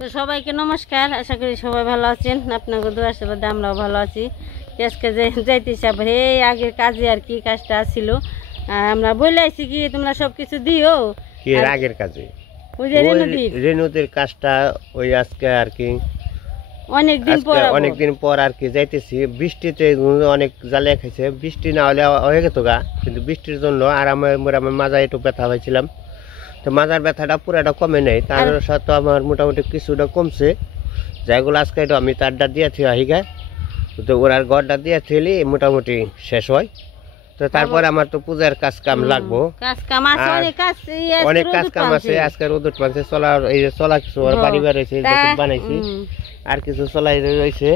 তো সবাইকে নমস্কার, আশা করি সবাই ভালো আছেন। আপনাকে দোয়া আশীর্বাদে আমরাও ভালো আছি। আজকে যাইতেছি আবার এই আগের কাজে আর কি কাজটা ছিল, আমরা বলে আইছি কি তোমরা সবকিছু দিও কি আগের কাজে ওই যে রেনুদের কাজটা ওই আজকে আর কি অনেকদিন পর আর কি যাইতেছি। বৃষ্টিতে অনেক জ্বালিয়ে খাইছে, বৃষ্টি না হলে হয়ে গেত গা, কিন্তু বৃষ্টির জন্য আর আমার মাজায় একটু ব্যথা হয়েছিলাম, তো মাজার ব্যথাটা পুরাটা কমে নেই, তার সাথে আমার মোটামুটি কিছুটা কমছে। যেগুলো আজকে একটু আমি তারটা দিয়ে থিয়ে আহিগা, তো ওরার ঘরটা দিয়ে থিলি মোটামুটি শেষ হয়। তো তারপরে আমার তো পূজার কাজ কাম লাগবো, অনেক কাজ কাম আছে। আজকে রোদ উঠছে, চলার এই যে চলা কিছু বাড়ি বেড়াইছে বানাইছি, আর কিছু চলাই রয়েছে,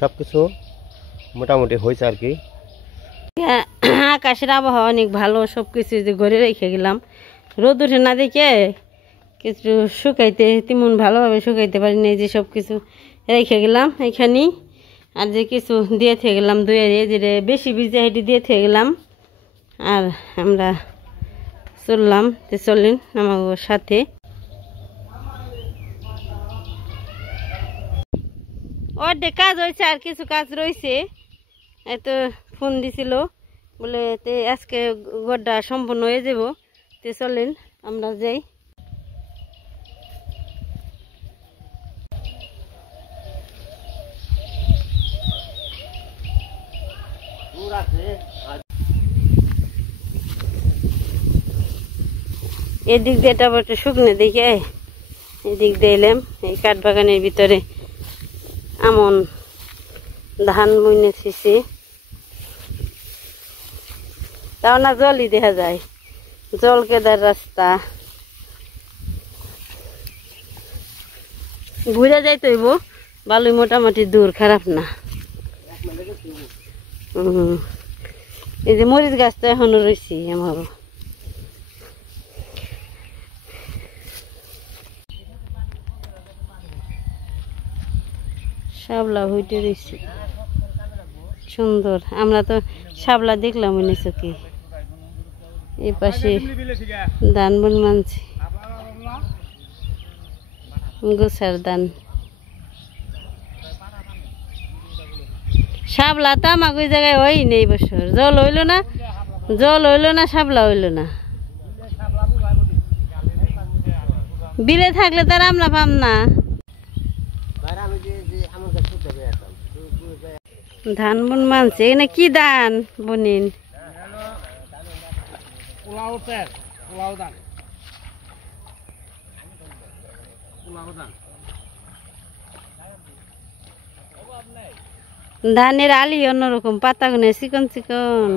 সবকিছু মোটামুটি হয়েছে আর কি। আকাশের আবহাওয়া অনেক ভালো, সবকিছু যে ঘরে রেখে গেলাম, রোদ উঠে না দেখে কিছু শুকাইতে তেমন ভালোভাবে শুকাইতে পারি না, যে সব কিছু রেখে গেলাম এখানেই। আর যে কিছু দিয়ে থেকে গেলাম দুয়ে যে বেশি ভিজে হেঁটে দিয়ে থেকে গেলাম। আর আমরা চললাম, তো চললেন আমার সাথে। অর্ধেক কাজ হয়েছে, আর কিছু কাজ রয়েছে। এত ফোন দিছিল বলে তে আজকে গড়টা সম্পূর্ণ হয়ে যাব, তে চলেন আমরা যাই। এদিক দিয়ে এটা বটে শুকনো দেখে এদিক দিয়ে এলাম। এই কাঠ বাগানের ভিতরে আমন ধান বইনে থিছি, তাও না জলই দেখা যায়, জল কেদার রাস্তা ঘুরে যাইতে হইব। ভালোই মোটামুটি দূর, খারাপ না। এই যে মরিচ গাছ তো এখনো রয়েছি আমার, শাপলা হইতে রয়েছে সুন্দর। আমরা তো শাপলা দেখলাম মনে চোখে। এই পাশে ধান বন মানছি, গোছার ধান। শাপলা তো আমাকে ওই জায়গায় হয় নেই বছর, জল হইল না, শাপলা হইল না। বিলে থাকলে তার আমরা পাম না। ধান বন মানছে, এখানে কি ধান বনিন? ধানের আলি অন্যরকম, পাতা গুনে চিকন চিকন।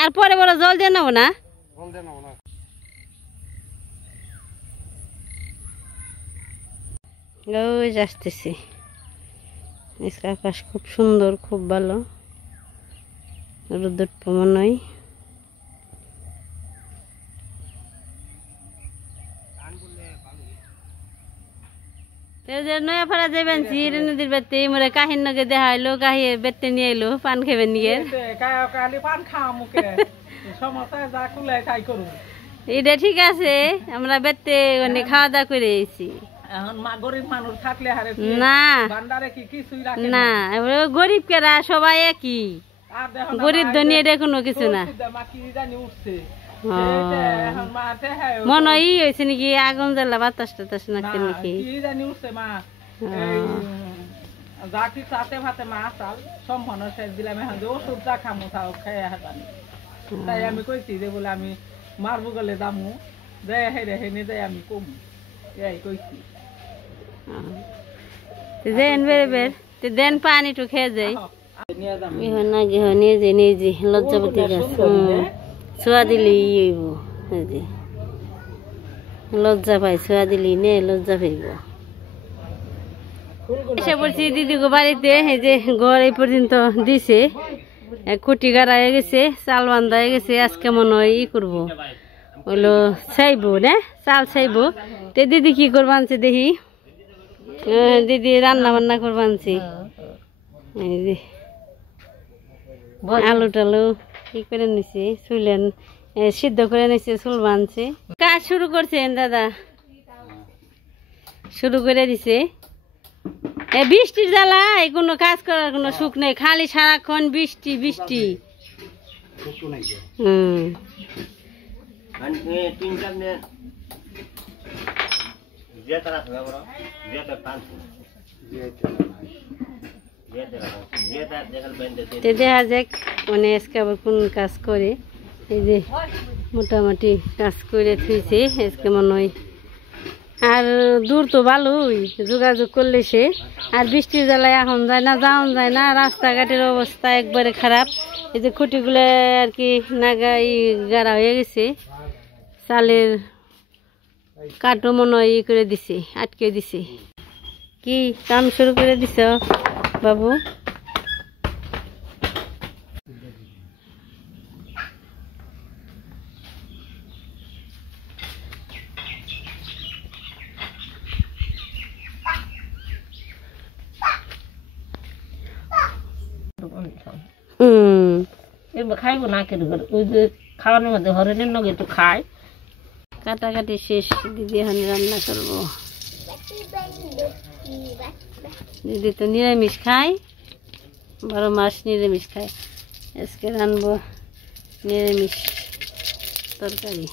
আর পরে বড় জল দিয়ে নেবো না, ওই আসতেছি। আকাশ খুব সুন্দর, খুব ভালো, রোদ উঠবো মনে হয়। নয়াপাড়া যাবেন নদীর বেতে মোরে কাহির নগে দেখা হইলো, কাহি বেতে নিয়ে এলো পান খাবেন নিয়ে। এটা ঠিক আছে, আমরা বেতে খাওয়া দাওয়া করে এসেছি। না না, গরিব কেরা সবাই একই, গরিব ধনী এটা কোনো কিছু না। মনে ই হয়েছে নাকি আগুন জ্বালা বাতাস টাতাস নাকি নাকি আমি কইছি যে বলে আমি মারবো গেলে দামু দেয় হেরে হেনে দেয়, আমি কম কইছি দেন পানি টু খেয়ে যাই। নিয়ে লজ্জাপতি গাছ ছোয়া দিলি লজ্জা পাই, ছোয়া দিলি নে লজ্জা পাইব। এসে পড়ছি দিদিগো বাড়িতে। এই যে ঘর এই পর্যন্ত দিছে, খুঁটি গাড়া হয়ে গেছে, চাল বান্ধা হয়ে গেছে। আজকে মনে হয় ই করবো, হইলো চাইবো না, চাল চাইবো। তে দিদি কি করবো আনছে দেখি, দিদি রান্না বান্না করবো আনছি। এই যে আলু টালু ই করে নিছে চুলেন সিদ্ধ করে নিছে চুল বানছে কাজ শুরু করছেন দাদা শুরু করে দিছে বৃষ্টির জ্বালায় কোনো কাজ করার কোনো সুখ নেই খালি সারাক্ষণ বৃষ্টি বৃষ্টি দেখা যাক মানে আজকে আবার কোন কাজ করে এই যে মোটামুটি কাজ করে থুইছে আজকে মনে হয় আর দূর তো ভালোই যোগাযোগ করলে সে আর বৃষ্টির জ্বালায় এখন যায় না যাওয়া যায় না রাস্তাঘাটের অবস্থা একবারে খারাপ এই যে খুঁটিগুলো আর কি নাগাই গাড়া হয়ে গেছে চালের কাঠও মনে হয় ই করে দিছে আটকে দিছে কি কাম শুরু করে দিছ বাবু খাইবো না কেন ওই যে খাওয়ানোর মধ্যে হরেনের নগে একটু খায় কাটাকাটি শেষ দিদি এখন রান্না করবো দিদি তো নিরামিষ খায় 12 মাস নিরামিষ খায় আজকে রানবো নিরামিষ তরকারি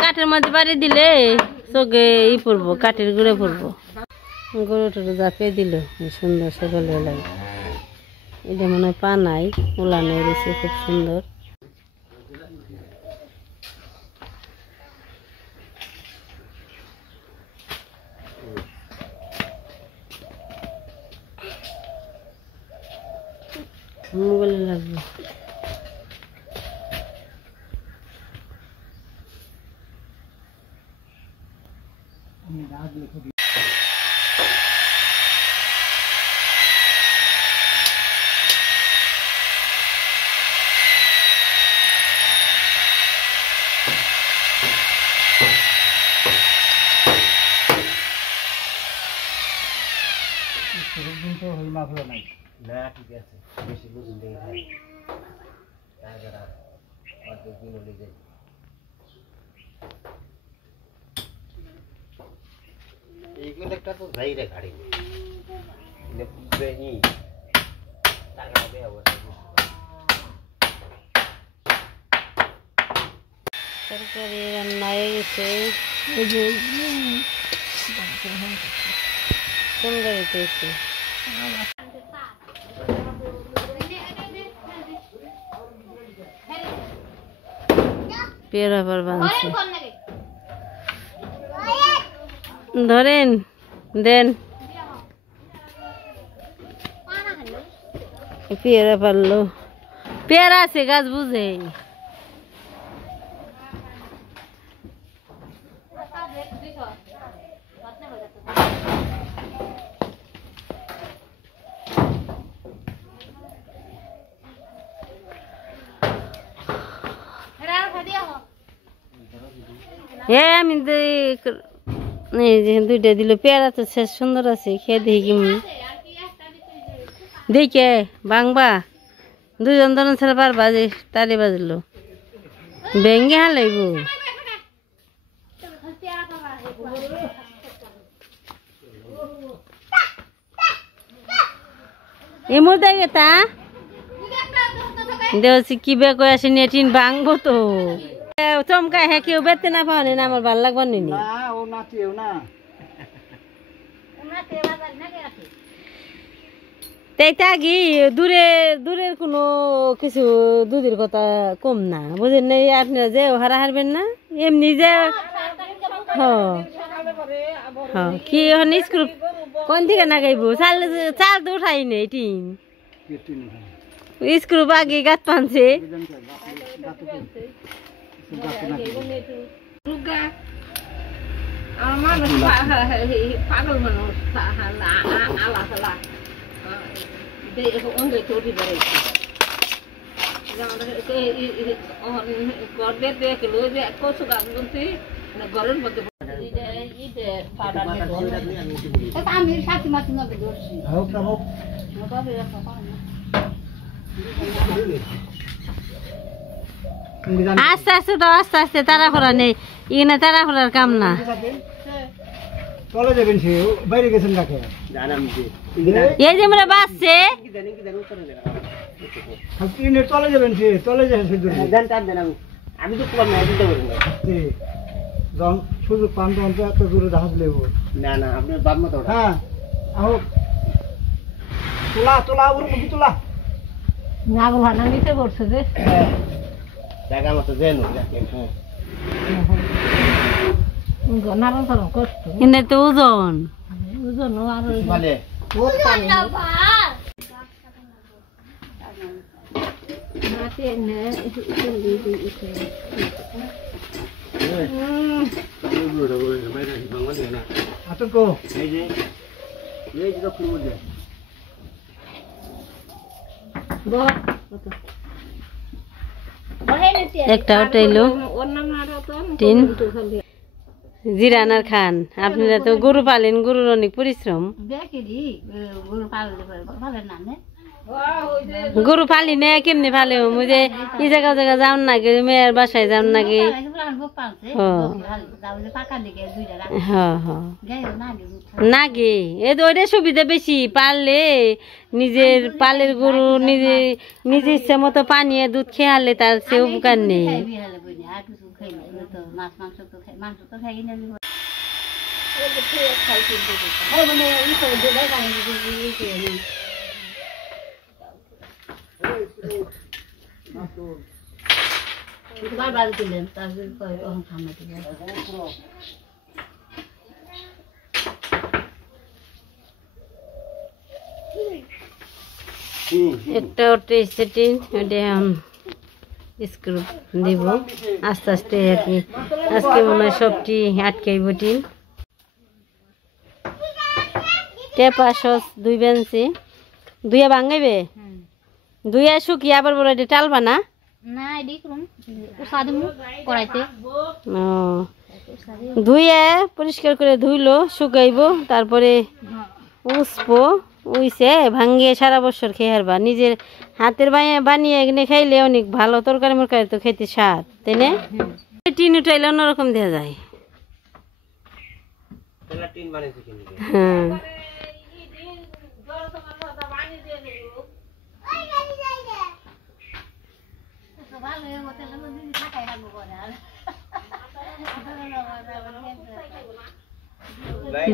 কাঠের মধ্যে বাড়ি দিলে চোখে ই পড়বো কাঠের গুঁড়ে পড়বো গরুটা জাপিয়ে দিল সুন্দর সকালে লাগে এটা মনে হয় পা নাই উলানে রয়েছে খুব সুন্দর মোবাইলে লাগবে না ঠিক আছে বেশি বুঝুন দেখে খাই তাছাড়া অর্ধেক দিন হলে যাই এইগুলো একটা তো যাই রে গাড়ি টাকা দেয় তরকারি রান্না হয়ে গেছে সুন্দর হইতেছে পেয়ারা পর বানছে ধরেন দেন পেয়ারা পারলো পেয়ারা আছে গাছ বুঝে আমি দুইটা দিল পেয়ারা তো শেষ সুন্দর আছে খেয়ে দেখি দেখে বাংবা দুজন ধরুন ছেলে পার বাজে তালি বাজলো ভেঙ্গে হালাইব এমন দেখে তা দেখছি কি বে কয়ে আসে নেটিন ভাঙবো তো চমকা হ্যাঁ কেউ বেতে না পাওয়া না আমার ভাল লাগবার নি নাচিও না তাইতে আগে দূরের কোনো কিছু দুধের কথা কম না বুঝেন না আপনারা যে হারা হারবেন না এমনি যে কি এখন স্ক্রু কোন থেকে না গাইব চাল তো উঠাই নেই টিন স্ক্রু আগে গাত পানছে পাগল মানুষ আলা ঘরের মধ্যে আস্তে আস্তে তো আস্তে আস্তে তারা করা নেই এখানে তারা করার কাম না চলে যাবেন সে বাইরে গেছেন কাকে এই যে আমরা বাসছে চলে যাবেন সে চলে যাবেন আমি তো কম না চিন্তা করি না যখন সুযোগ পান তখন তো এত দূরে জাহাজ লেব না না আপনি বাপ মতো হ্যাঁ আহ তোলা তোলা ওর মুখি তোলা নাগল হানা নিতে করছে যে জায়গা মতো যেন এনে তো ওজন আর বলে আতঙ্ক এই যে দক্ষিণ মধ্যে একটা উঠাইলো তিন জিরানার খান আপনারা তো গরু পালেন গরুর অনেক পরিশ্রম গরু পালি না কেমনি পালে মুঝে এই জায়গা জায়গা যাও নাকি মেয়ের বাসায় যাও নাকি নাকি এই তো ওইটা সুবিধা বেশি পারলে নিজের পালের গরু নিজে ইচ্ছে মতো পানিয়ে দুধ খেয়ালে তার সে উপকার নেই একটা ওটা সেটিং স্ক্রু দিব আস্তে আস্তে আর কি আজকে মনে হয় সবটি আটকাইব টিন টেপা সস 2 বেঞ্চি দুইয়া ভাঙাইবে দুইয়া শুকিয়ে আবার বড় এটা টালবা না ধুয়ে পরিষ্কার করে ধুইলো শুকাইবো তারপরে উসবো উইসে ভাঙ্গিয়ে সারা বছর খেয়ে হারবা নিজের হাতের বানিয়ে এখানে খাইলে অনেক ভালো তরকারি মরকারি তো খেতে স্বাদ তাই না টিন উঠাইলে অন্যরকম দেওয়া যায় হ্যাঁ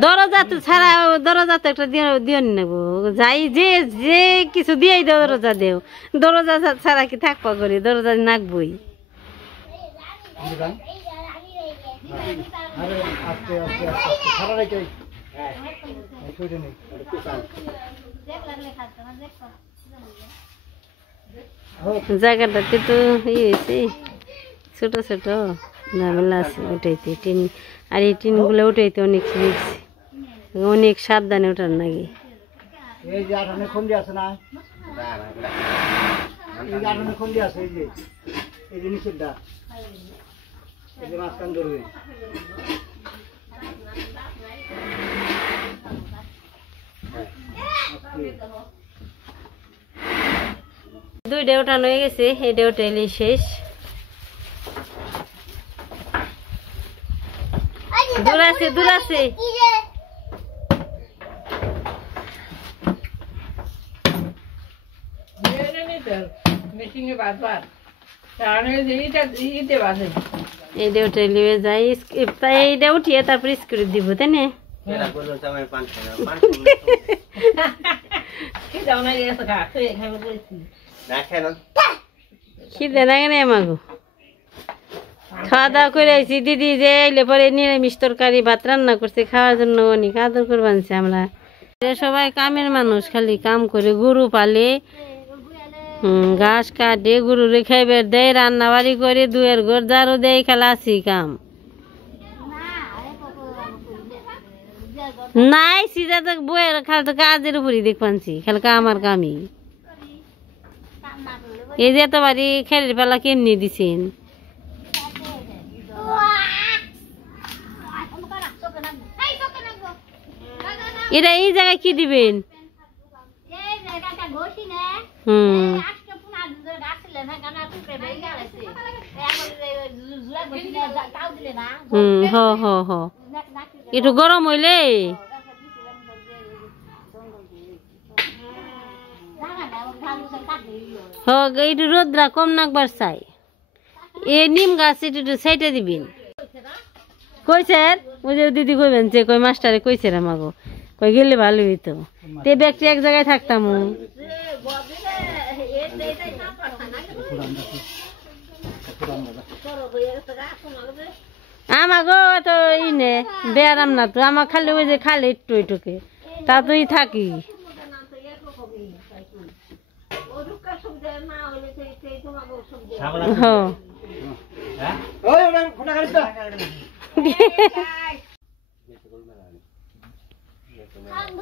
দরজা তো ছাড়া দরজা তো একটা দিও নেবো যাই যে যে কিছু দিয়েই দেও দরজা দেও দরজা ছাড়া কি থাকবা করি দরজা নাকবই জায়গাটাতে তো হয়েছে ছোট ছোট ঝামেলা আছে উঠাইতে টিন আর এই টিনগুলো উঠাইতে অনেক রিস্ক অনেক সাবধানে ওঠার নাকি এই যে আঠানে খন্ডি আছে না এই যে আঠানে খন্ডি আছে এই যে নিচেরটা এই যে মাঝখান ধরবে দুইটা ওঠানো হয়ে গেছে এটা উঠাইলে শেষ দূর আছে দূর আছে মেশিনে বারবার তাহলে এইটা ইতে বাজে এইটা উঠে নিয়ে যাই তাই এইটা উঠিয়ে তারপর স্কুলে দিব তাই না এরা বললো যে আমার পান খাই না পান কি দাও না গেছে খা তুই খাবে বলছি না খাই না খিদে লাগে না আমাগো খাওয়া দাওয়া করে আইছি দিদি যে এলে পরে নিরামিষ তরকারি ভাত রান্না করছে খাওয়ার জন্য অনেক আদর করে বানছে আমরা সবাই কামের মানুষ খালি কাম করে গরু পালে ঘাস কাটে গরু খাইবার দেয় রান্না বাড়ি করে দুয়ের ঘর যারও দেয় খেলা আছি কাম নাই সিজা তো বইয়ের খালি তো কাজের উপরই দেখ পাচ্ছি খালি আমার কামই এই যে তো বাড়ি খেলের পালা কেমনি দিছেন এটা এই জায়গায় কি দিবেন একটু গরম হইলে একটু রোদ্রা কম নাকবার চাই এ নিম গাছ একটু সাইটে দিবেন কইছে ওই যে দিদি কইবেন যে কই মাস্টারে কইছে আমাগো কই গেলে ভালো হইতো তে ব্যক্তি এক জায়গায় থাকতাম আমাগো তো ই নে বেয়ারাম না তো আমার খালি ওই যে খালি একটু এটুকে তা তুই থাকি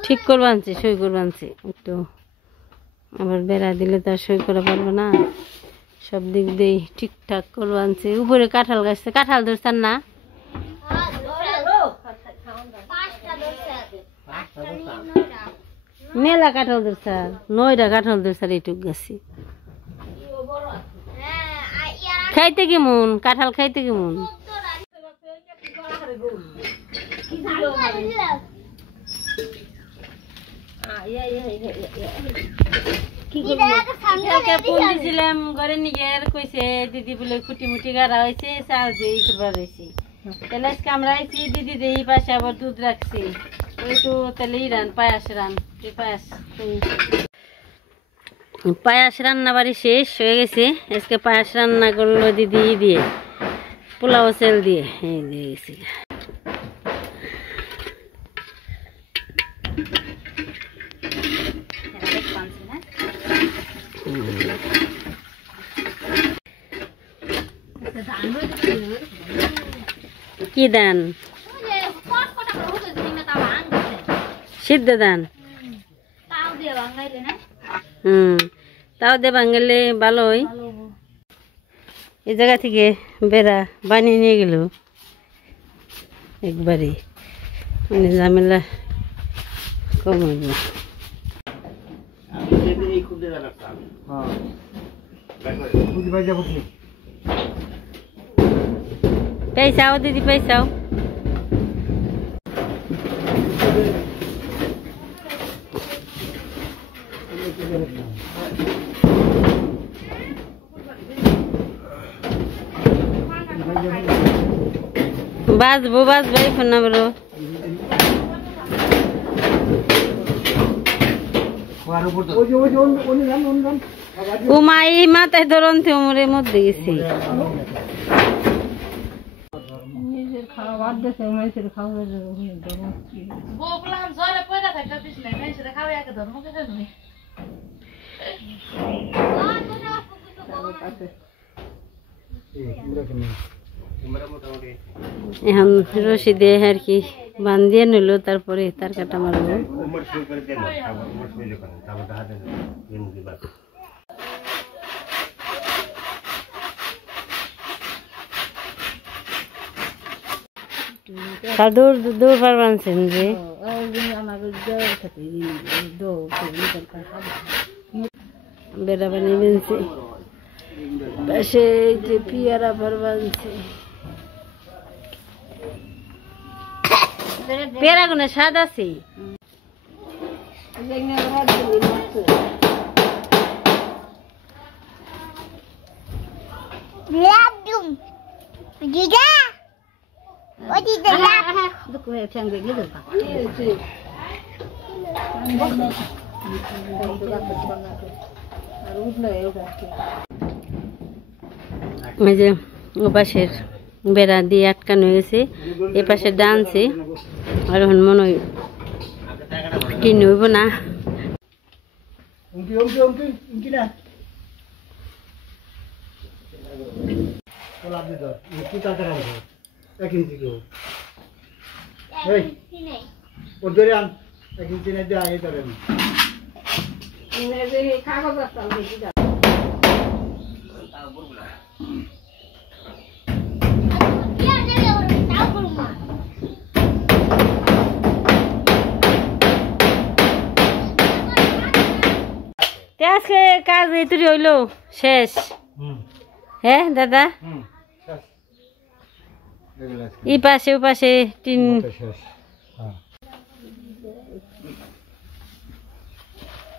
ঠিক করবানছি সই করবানছি একটু আবার বেড়া দিলে তো আর সই করা পারবো না সব দিক দিয়ে ঠিকঠাক করবানছি উপরে কাঁঠাল গাছতে কাঁঠাল ধরছেন না মেলা কাঁঠাল ধরছার 9টা কাঁঠাল ধরছার এইটুক গাছি খাইতে কেমন কাঁঠাল খাইতে কেমন দিছিলাম ঘরে নিজের কইছে দিদি বলে খুঁটি মুটি গাড়া হয়েছে চাল যে ই করবার হয়েছে তাহলে আজকে আমরা আইছি দিদি এই পাশে আবার দুধ রাখছি ওই তো তাহলে ই রান পায়াস রান পায়াস পায়াস রান্না বাড়ি শেষ হয়ে গেছে আজকে পায়াস রান্না করলো দিদি দিয়ে পোলাও চাল দিয়ে এই দিয়ে গেছি কি দান সিদ্ধ দান তাও দিয়ে ভাঙলে ভালোই এই জায়গা থেকে বেড়া বানিয়ে নিয়ে গেল একবারে মানে ঝামেলা কম হইব পয়সাও দিদি পয়সাও বাজবো বাজবো এখন না বলো উমাই মাথায় ধরন থমরের মধ্যে গেছি নিজের খাওয়া বাদ দেশে মানুষের খাওয়া বকলাম জলে পয়দা থাকতে দিস না মানুষের খাওয়া একে ধর্ম কে দেবে এখন রশি দিয়ে আর কি বান্ধিয়ে নিল তারপরে তার কাটা মারবো দৌড় দৌড় পার বানছেন যে বেড়া বানিয়ে বেনছে পাশে যে পিয়ারা পার বানছে পেয়ারা গুলো স্বাদ আছে Labdum. Giga. What is the lab? দুঃখ হয়ে ঠ্যাং দেখলে দেবা ওই যে ও পাশের বেড়া দিয়ে আটকানো হয়েছে এ পাশে ডানছে আর এখন মনে হয় কি নইব না Ungki na. Wala dito. Kita taram ko. Ekin tigo. Hey. Odorian. Ekin tinadya ay taram. আজকে কাজ এতরি হইলো শেষ হ্যাঁ দাদা এই পাশে ও পাশে টিন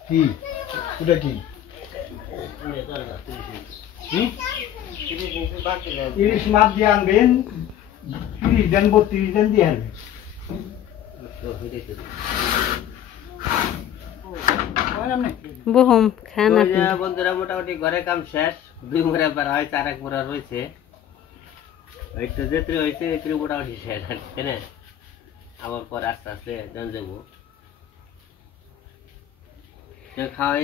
কি ওটা কি ইলিশ মাছ দিয়ে আনবেন 30 জন 32 জন দিয়ে আনবেন বহুম খানা বন্ধুরা মোটামুটি ঘরে কাম শেষ 2 মোড়া বার হয় 4 মোড়া রয়েছে একটু যেতে হয়েছে একটু মোটামুটি শেষ তাই না আবার পর আস্তে আস্তে জন যাবো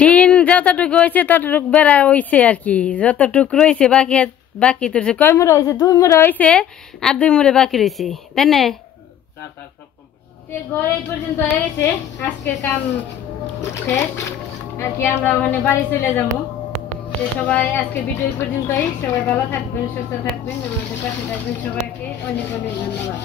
টিন যতটুকু হয়েছে ততটুকু বেড়া হয়েছে আর কি যতটুকু রয়েছে বাকি বাকি তো কয় মোড়া হয়েছে 2 মোড়া হয়েছে আর 2 মোড়া বাকি রয়েছে তাই না ঘরে এই পর্যন্ত হয়ে গেছে আজকের কাম শেষ আর কি আমরা ওখানে বাড়ি চলে যাবো তো সবাই আজকে ভিডিও পর্যন্তই সবাই ভালো থাকবেন সুস্থ থাকবেন আমাদের পাশে থাকবেন সবাইকে অনেক অনেক ধন্যবাদ।